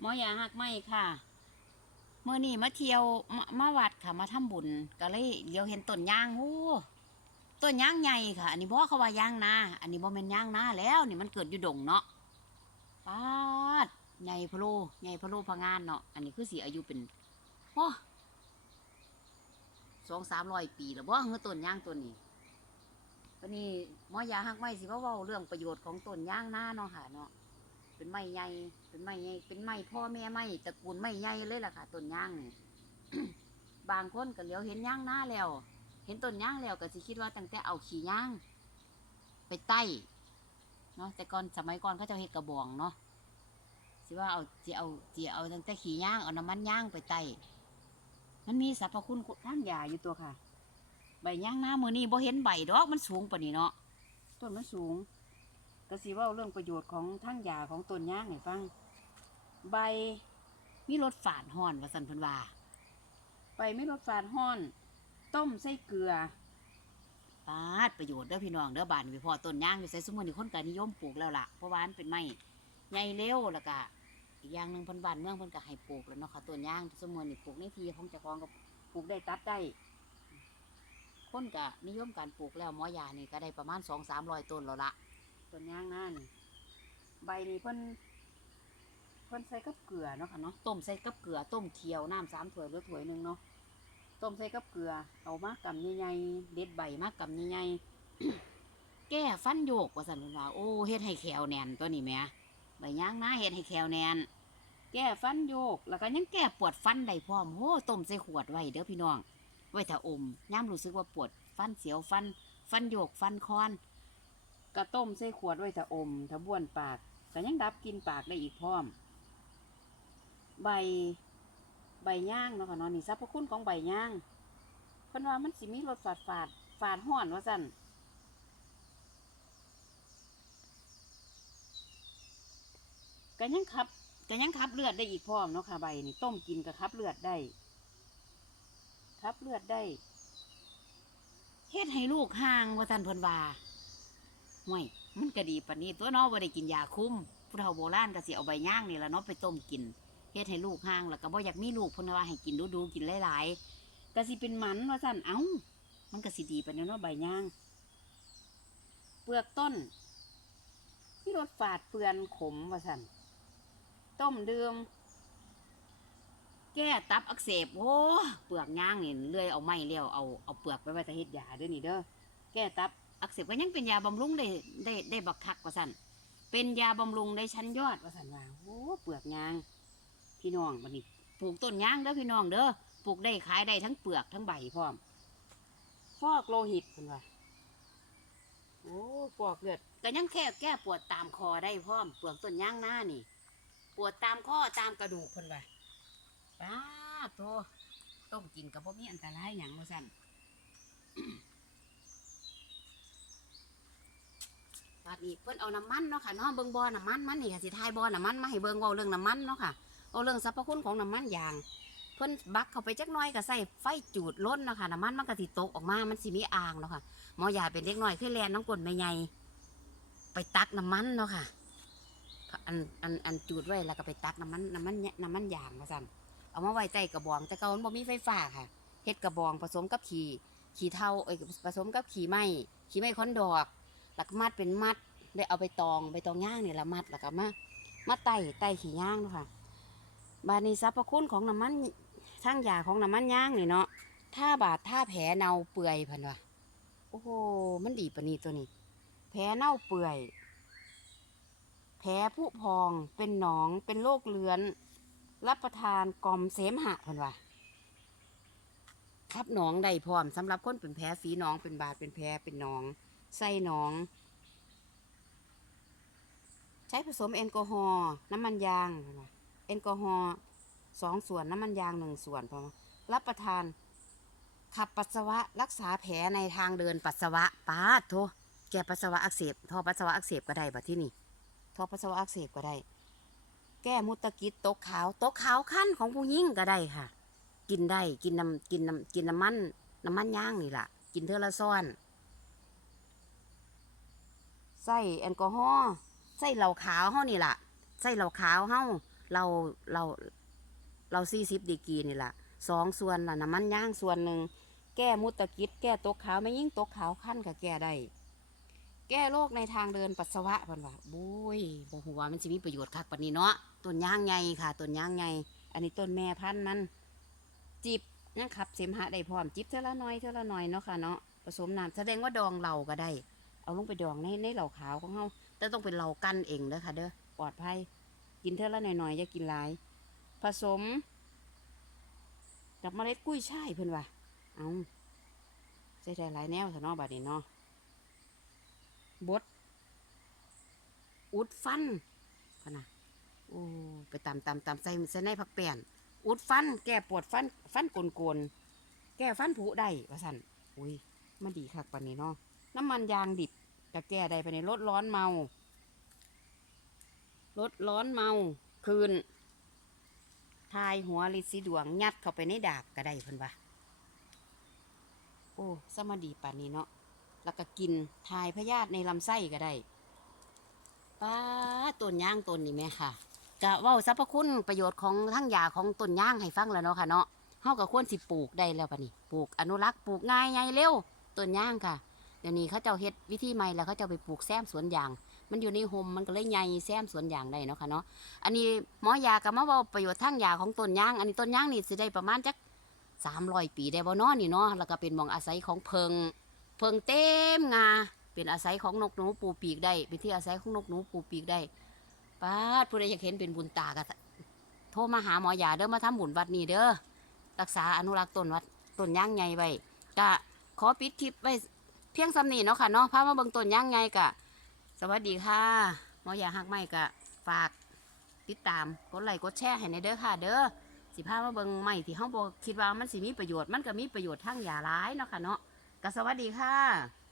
หมอยาหักไม่ค่ะ เมื่อนี้มาเที่ยวมามาวัดค่ะ มาทำบุญก็เลยเดี๋ยวเห็นต้นยางโอ้ต้นยางใหญ่ค่ะ อันนี้บ่เขาว่ายางนาอันนี้บ่แม่นยางนาแล้วนี่มันเกิดอยู่ดงเนาะปาดใหญ่พะโลใหญ่พะโลพะงานเนาะอันนี้คือสิอายุเป็นโอ้สองสามร้อยปีแล้วบ่เฮือต้นยางต้นนี้วันนี้หมอยาหักไม้สิว่าเว้าเรื่องประโยชน์ของต้นยางนาเนาะค่ะเนาะ เป็นไม้ใหญ่เป็นไม้ใหญ่เป็นไม้พ่อแม่ไม้ตระกูลไม้ใหญ่เลยล่ะค่ะต้นย่างนี่บางคนก็เลียวเห็นย่างหน้าแล้ว เห็นต้นย่างแล้วก็สิคิดว่าตั้งแต่เอาขี้ย่าง ไปไต้เนาะแต่ก่อนสมัยก่อนเขาจะเฮ็ดกระบองเนาะสิว่าเอาสิเอาสิเอาตั้งแต่ขี้ย่างเอาน้ำมันย่างไปไต้มันมีสรรพคุณทางยาอยู่ตัวค่ะ ใบย่างหน้ามือนี้บ่เห็นใบดอกมันสูงปานนี้เนาะต้นมันสูง ก็สิเว่าเรื่องประโยชน์ของทั้งยาของต้นย่างให้ฟัง ใบมีรสฝาดห่อนว่าสันพันว่าใบมีรสฝาดห่อน ต้มใส่เกลือปาดประโยชน์เด้อพี่น้องเด้อบานพี่พอต้นย่างอยู่ใส่สมุนนี่คนก็นิยมปลูกแล้วล่ะเพราะว่ามันเป็นไม้ใหญ่เร็วแล้วก็อีกอย่างหนึ่งพันบานเมืองเพิ่นก็ให้ปลูกแล้วเนาะค่ะต้นย่างสมุนนี่ปลูกในทีของเจ้าของก็ปลูกได้ตัดได้คนก็นิยมการปลูกแล้วหมอยานี่ก็ได้ประมาณสองสามร้อยต้นแล้วละ ต้นยางหน้านี่ใบนี่เพิ่นเพิ่นใส่กับเกลือเนาะค่ะเนาะต้มใส่กับเกลือต้มเคี่ยวน้ำสามถ้วยหรือถ้วยหนึ่งเนาะต้มใส่กับเกลือเอามากำใหญ่ๆเด็ดใบมากกำใหญ่ๆแก้ฟันโยกว่าสันว่าโอ้เฮ็ดให้แขวแน่นตัวนี้แม่ใบยางหน้าเฮ็ดให้แขวแน่นแก้ฟันโยก แล้วก็ยังแก้ปวดฟันได้พร้อมโอ้ต้มใส่ขวดไว้เด้อพี่น้อง ไว้ถ้าอมย่ามรู้สึกว่าปวดฟันเสียวฟัน ฟันโยกฟันคอน กระต้มใส่ขวดไว้ถ้าอมถ้าบ้วนปากก็ยังดับกินปากได้อีกพร้อม ใบใบย่างเนาะค่ะเนาะนี่สรรพคุณของใบย่างเพิ่นว่ามันสิมีรสฝาดฝาดฝาดห้อนว่าสั่นก็ยังขับก็ยังขับเลือดได้อีกพร้อมเนาะค่ะใบนี่ต้มกินก็ขับเลือดได้ขับเลือดได้เฮ็ดให้ลูกห่างว่าสั่นเพิ่นว่า ห่วยมันก็ดีปานนี้ตัวน้องบ่ได้กินยาคุมผู้เฒ่าโบราณก็สิเอาใบย่างนี่ละเนาะไปต้มกินเฮ็ดให้ลูกห่างแล้วก็บ่อยากมีลูกเพิ่นว่าให้กินดูๆกินหลายๆก็สิเป็นมันว่าซั่นเอ้า มันก็สิดีปานนี้เนาะใบย่าง เปลือกต้นมีรสฝาดเปื่อนขมว่าซั่นต้มดื่มแก้ตับอักเสบโอ้เปลือกย่างนี่เลื่อยเอาไม้เลี้ยวเอาเอาเปลือกไปไว้ถ้าเฮ็ดยาด้อนี่เด้อแก้ตับ อักเสบก็ยังเป็นยาบำรุงได้ได้ได้บักคักว่าสันเป็นยาบำรุงได้ชั้นยอดว่าสันว่าโอ้เปลือกยาง พี่น้องบันนี้ปลูกต้นยางเด้อพี่น้องเด้อปลูกได้ขายได้ทั้งเปลือกทั้งใบพร้อม ฟอกโลหิตเพิ่นว่าโอ้ปอกเลือดก็ยังแค่แก้ปวดตามคอได้พร้อมเปลือกต้นยางหน้านี่ ปวดตามข้อตามกระดูกเพิ่นว่าป้าดโตต้มกินกับพวกนี้อันตรายหยังว่าสัน บา ดนี้เพิ่นเอาน้ำมันเนาะค่ะเนาะเบิ่งบ่อน้ำมันมันนี่ค่ะสิทายบ่อน้ำมันมาให้เบิ่งเว้าเรื่องน้ำมันเนาะค่ะเอาเรื่องสรรพคุณของน้ำมันยาง เพิ่นบักเข้าไปจักหน่อยก็ใส่ไฟจูดล้นเนาะค่ะน้ำมันมันก็สิตกออกมามันสิมีอ่างเนาะค่ะหมอยาเป็นเล็กน้อยคือแลนน้องกลแม่ใหญ่ไปตักน้ำมันเนาะค่ะอันอันอันจูดไว้แล้วก็ไปตักน้ำมันน้ำมันเนี่ยน้ำมันยางมาสั่นเอามาไว้ใต้กระบอง แต่เก่ามันบ่มีไฟฟ้าค่ะเฮ็ดกระบองผสมกับขี้ขี้เถ้าเอ้ยผสมกับขี้ไม้ขี้ไม้คอนดอกแล้วก็มัดเป็นมัด ได้เอาไปตองไปตองย่างนี่ละมัดแล้วก็มามาไต่ไต่ขี้ย่างเนาะค่ะ บาดนี้สรรพคุณของน้ำมันทั้งยาของน้ำมันย่างนี่เนาะถ้าบาดถ้าแผลเน่าเปื่อยพันวะโอ้โหมันดีปนีตัวนี้ แผลเน่าเปื่อย แผลผุพองเป็นหนองเป็นโรคเลือน รับประทานกล่อมเสมหะพันวะครับหนองได้พร้อมสำหรับคนเป็นแผลฝีหนองเป็นบาดเป็นแผลเป็นหนองใส่หนอง ใช้ผสมแอลกอฮอล์น้ำมันยางแอลกอฮอล์สองส่วนน้ำมันยางหนึ่งส่วนพอรับประทาน ขับปัสสาวะรักษาแผลในทางเดินปัสสาวะปาดโทแก้ปัสสาวะอักเสบท่อปัสสาวะอักเสบก็ได้บัดที่นี่ท่อปัสสาวะอักเสบก็ได้ แก้มุตะกิดตกขาวตกขาวขั้นของผู้หญิงก็ได้ค่ะ กินได้กินน้ำกินน้ำกินน้ำมันน้ำมันย่างนี่แหละกินเทอละซ้อนใส่แอลกอฮอล์ ใส่เหล้าขาวเฮานี่ล่ะใส่เหล้าขาวเฮาเราเราเราสี่สิบดีกีนี่แหละสองส่วนล่ะน้ำมันย่างส่วนหนึ่งแก้มุตะกิดแก้ตกขาวไม่ยิ่งตกขาวขั้นกับแก้ได้แก้โรคในทางเดินปัสสาวะเพิ่นว่าบุ้ยบ่ฮู้ว่ามันสิมีประโยชน์คักปานนี้เนาะต้นย่างใหญ่ค่ะต้นย่างใหญ่อันนี้ต้นแม่พันธุ์มัน จิบนะครับเสมหะได้พร้อมจิบเท่าละน้อยเท่าละน้อยเนาะค่ะเนาะผสมน้ำแสดงว่าดองเหล่าก็ได้ เอาลงไปดองในในเหล่าขาวของเฮา แต่ต้องเป็นเหล่ากั้นเองเด้อค่ะ เด้อปลอดภัย กินเท่าละหน่อยๆอย่ากินหลาย ผสม กับเมล็ดกุ้ยช่ายเพิ่นว่าเอาใส่ได้หลายแนวซะเนาะบัดนี้เนาะบดอุดฟันพนะโอ้ไปตำตำตำใส่ใส่ในผักแป้นอุดฟัน แก้ปวดฟัน ฟันโกนๆแก้ฟันผุได้ว่าสั่นอุ้ยมันดีคักปานนี้เนาะน้ำมันยางดิบ ก็แก้ได้ไปในลดร้อนเมาลดร้อนเมาคืน ทายหัวลิดสีดวงยัดเข้าไปในดากก็ได้เพิ่นว่าโอ้สมาดีป่านนี้เนาะแล้วก็กินทายพยาธิในลำไส้ก็ได้ป้าต้นย่างต้นนี่แม่ค่ะกะว่าสรรพคุณประโยชน์ของทั้งยาของต้นย่างให้ฟังแล้วเนาะค่ะเนาะเฮาก็ควรสิปลูกได้แล้วป่ะนี่ปลูกอนุรักษ์ปลูกง่ายไงเร็วต้นย่างค่ะ ดี๋ยวนี้เขาเจ้าเฮ็ดวิธีใหม่แล้วเขาเจ้าไปปลูกแซมสวนยาง มันอยู่ในโฮมมันก็เลยใหญ่แซมสวนยางได้เนาะค่ะเนาะอันนี้หมอยาก็มาเว้าประโยชน์ทางยาของต้นยาง อันนี้ต้นยางนี่สิได้ประมาณจักสามร้อยปีได้บ่เนาะนี่เนาะแล้วก็เป็นมองอาศัยของเพิง เพิงเต็มงาเป็นอาศัยของนกหนูปูปีกได้เป็นที่อาศัยของนกหนูปูปีกได้ป้าดผู้ใดอยากเห็นเป็นบุญตาก็โทรมาหาหมอยาเด้อมาทำบุญวัดนี้เด้อรักษาอนุรักษ์ต้นวัดต้นยางใหญ่ไว้ก็ขอปิดคลิปไว้ เพียงสำนีเนาะค่ะเนาะพามาเบิ่งต้นย่างไงกะ สวัสดีค่ะหมอยาหักไม่กะ ฝากติดตามกดไลค์กดแชร์ให้ในเด้อค่ะ เด้อสิพามาเบิ่งใหม่ที่เฮาบ่คิดว่ามันสิมีประโยชน์มันก็มีประโยชน์ทั้งยาหลายเนาะค่ะเนาะก็สวัสดีค่ะ